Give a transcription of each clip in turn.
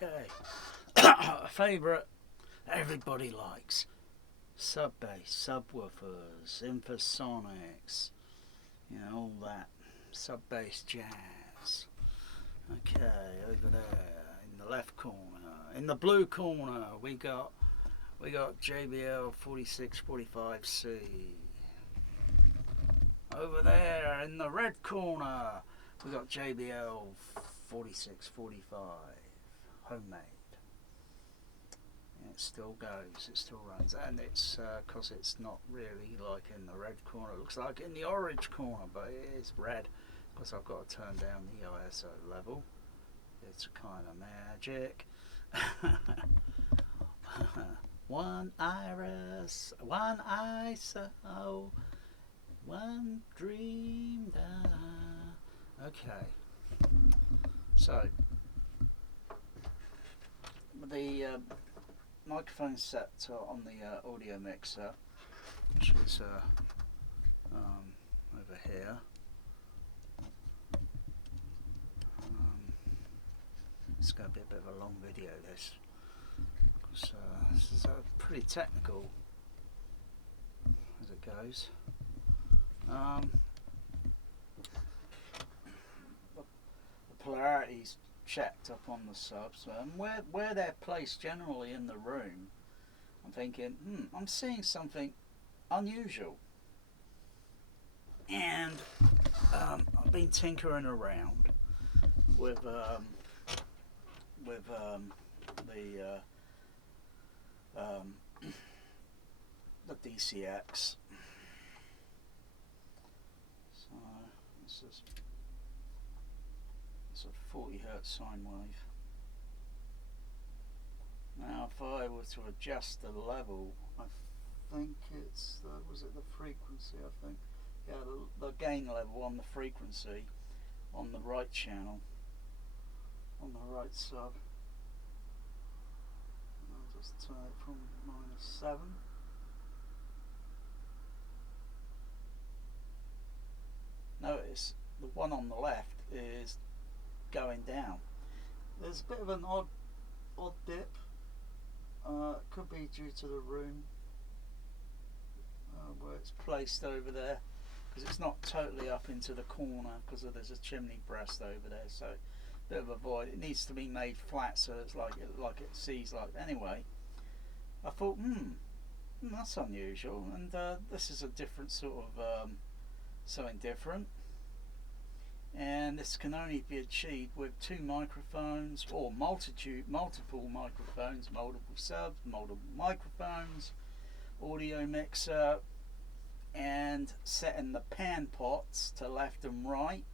Okay. A favourite everybody likes. Sub bass, subwoofers, infrasonics, you know, all that. Sub bass jazz. Okay, over there in the left corner. In the blue corner we got JBL 4645C. Over there in the red corner we got JBL 4645 homemade. It still goes, it still runs, and it's because it's not really like in the red corner, it looks like in the orange corner, but it is red because I've got to turn down the ISO level. It's kind of magic. One iris, one ISO, one dream down. Okay, so the microphone set on the audio mixer, which is over here. It's going to be a bit of a long video, this, because this is pretty technical as it goes. The polarities checked up on the subs, and where they're placed generally in the room, I'm thinking, I'm seeing something unusual, and I've been tinkering around with the DCX. So this is a 40 Hertz sine wave. Now if I were to adjust the level, I think it's was it the frequency, I think, yeah, the gain level on the frequency on the right channel, on the right sub, and I'll just turn it from -7. Notice the one on the left is going down. There's a bit of an odd dip. Could be due to the room where it's placed over there, because it's not totally up into the corner because there's a chimney breast over there, so a bit of a void. It needs to be made flat so it's like it sees like. Anyway, I thought, that's unusual, and this is a different sort of something different. And this can only be achieved with two microphones, or multiple microphones, multiple subs, multiple microphones, audio mixer, and setting the pan pots to left and right.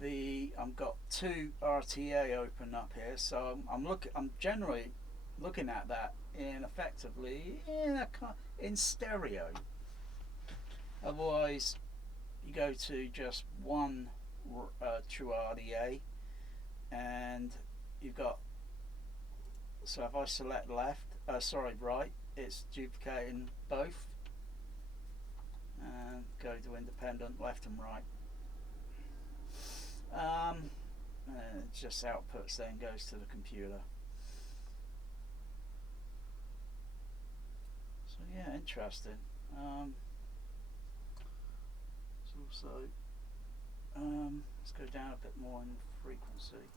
I've got two RTA open up here, so I'm generally looking at that effectively in stereo. Otherwise, you go to just one TrueRTA, and you've got, so if I select right, it's duplicating both, and go to independent, left and right, and it just outputs then goes to the computer. So yeah, interesting. So let's go down a bit more in frequency.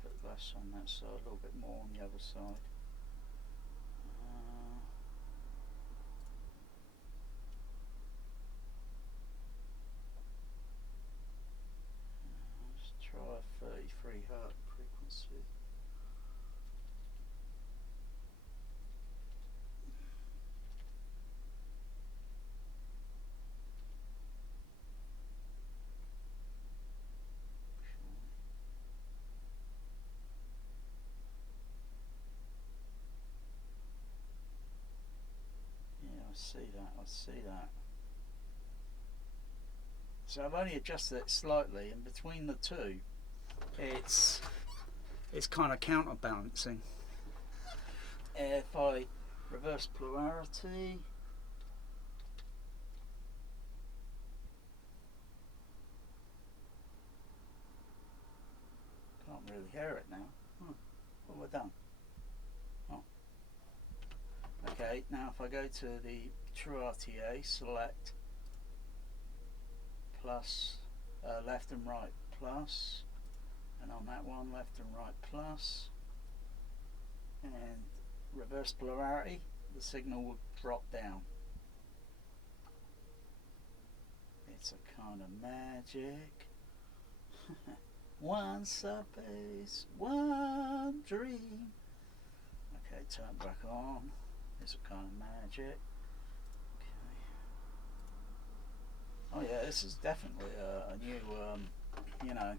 A bit less on that side, a little bit more on the other side. Let's try 33 Hertz frequency. I see that. So I've only adjusted it slightly, and between the two, it's kind of counterbalancing. If I reverse polarity, hear it now. What have I done? Oh. Okay, now if I go to the TrueRTA, select plus, left and right plus, and on that one left and right plus, and reverse polarity, the signal will drop down. It's a kind of magic. One space, one dream. Okay, turn back on. It's a kind of magic. Okay. Oh yeah, this is definitely a new, you know.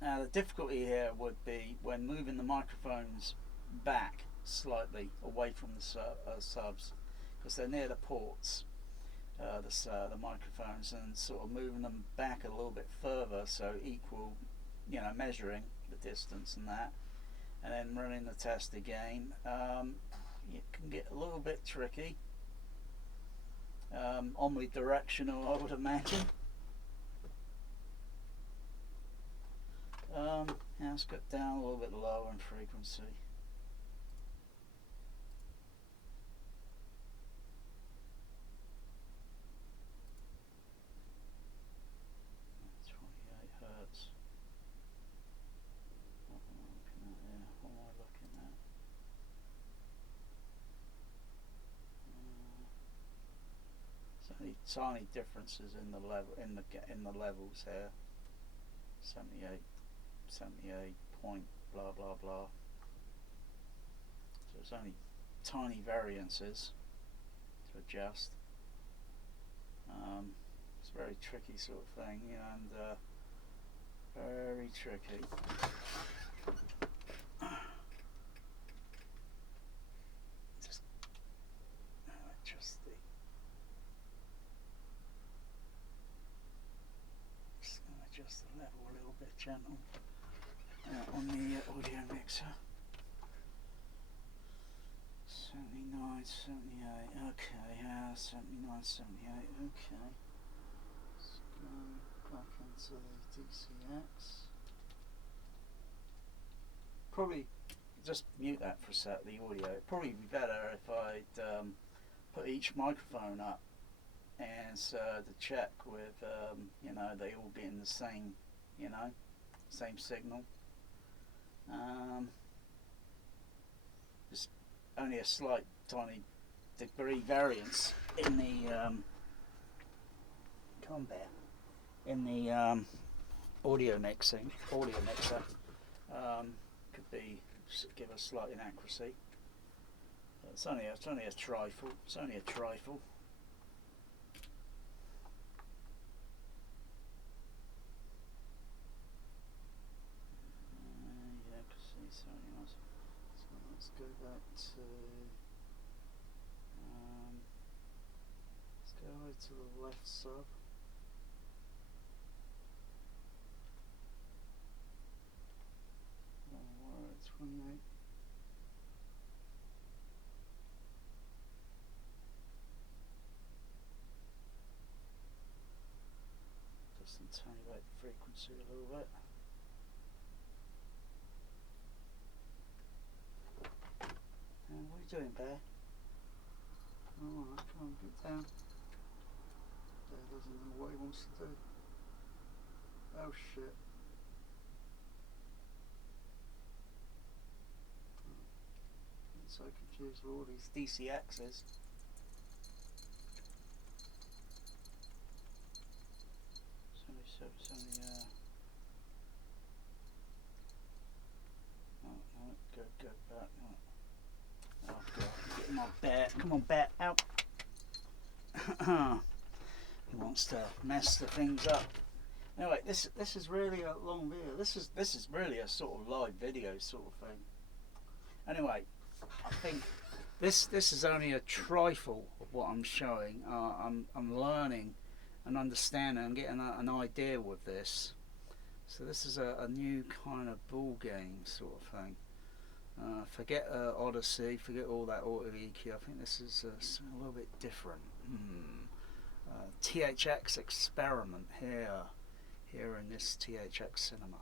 Now the difficulty here would be when moving the microphones back slightly away from the subs, because they're near the ports. The microphones, and sort of moving them back a little bit further, so equal, you know, measuring the distance and that, and then running the test again. It can get a little bit tricky. Omnidirectional, I would imagine. Yeah, let's get down a little bit lower in frequency. 28 hertz. What am I looking at here? What am I looking at? So only tiny differences in the level in the levels here. 78 point blah blah blah. So it's only tiny variances to adjust. It's a very tricky sort of thing, you know, and very tricky. Just adjust the. Just going to adjust the level a little bit gentle on the audio mixer. 79, 78, okay, 79, 78, okay. Let's go back into the DCX. Probably just mute that for a sec, the audio. It'd probably be better if I'd put each microphone up and to check with, you know, they all getting the same, you know, same signal. Just only a slight tiny degree variance in the in the audio mixer could be give a slight inaccuracy. It's only a trifle. It's only a trifle. Yeah, because so let's go back to. Let's go over to the left sub. We're at 28. Just attenuate the frequency a little bit. And what are you doing, Bear? Alright, come on, get down. Bear doesn't know what he wants to do. Oh shit. I'm so confused with all these DCXs. It's only go back. Oh god, get my bat. Come on, bat, out. He wants to mess the things up. Anyway, this is really a long video. This is really a sort of live video sort of thing. Anyway, I think this is only a trifle of what I'm showing. I'm learning and understanding and getting an idea with this. So this is a new kind of ball game sort of thing. Forget Odyssey, forget all that auto EQ. I think this is a little bit different. THX experiment here in this THX cinema.